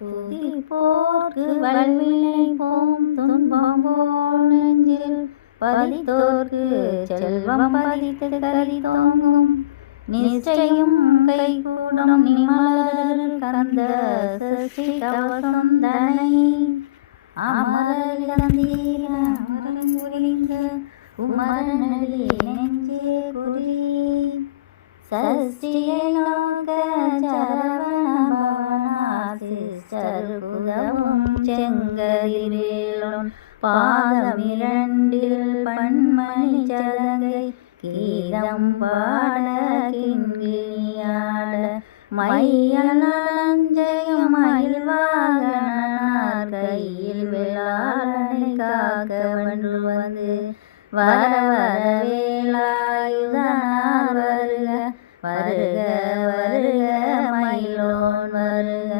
துதிப்போர்க்கு வல்வினை போம் துன்பம் போல் நெஞ்சில் பதித்தோர்க்கு செல்வம் பதித்து கதி தோங்கும் நிச்சயம் கைகூடும் நிமலர் கந்த சஷ்டி கவசம் தனை அமரர் கந்தீர அமரன் ஒளிந்த உமரனடி நெஞ்சே குறி சஷ்டியை நோக்க சரவணபவனாசிஷ்டர்புதவும் செங்கதிரேலோன் பாதமிரண்டில் பன்மணி சதங்கை கீதம் பாட கிண்கிணியாட மையலஞ்சயம் மயில்வாகனார் கையில் வேளாளனை காக்க வென்று வந்து வர வர வேலாயுதனார் வருக வருக வருக மயிலோன் வருக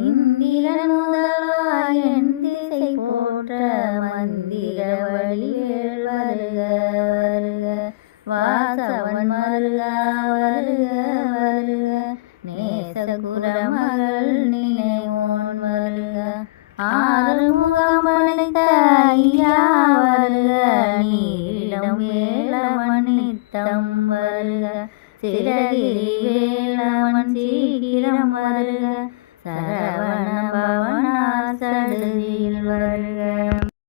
இந்திரன் முதல்வாய் என் திசை போற்ற மந்திர வழிவேல் வருக வருக வாசவன் வருக வருக வருக நேசகுரமகள் நினைவோன் வருக ஆறு முகமடைத்த ஐயா வருக நீளம் வேளவன் நித்தம் வருக சிறகிரி வேளவன் சீக்கிரம் வருக சரவண பவனா சடுதியில் வருக.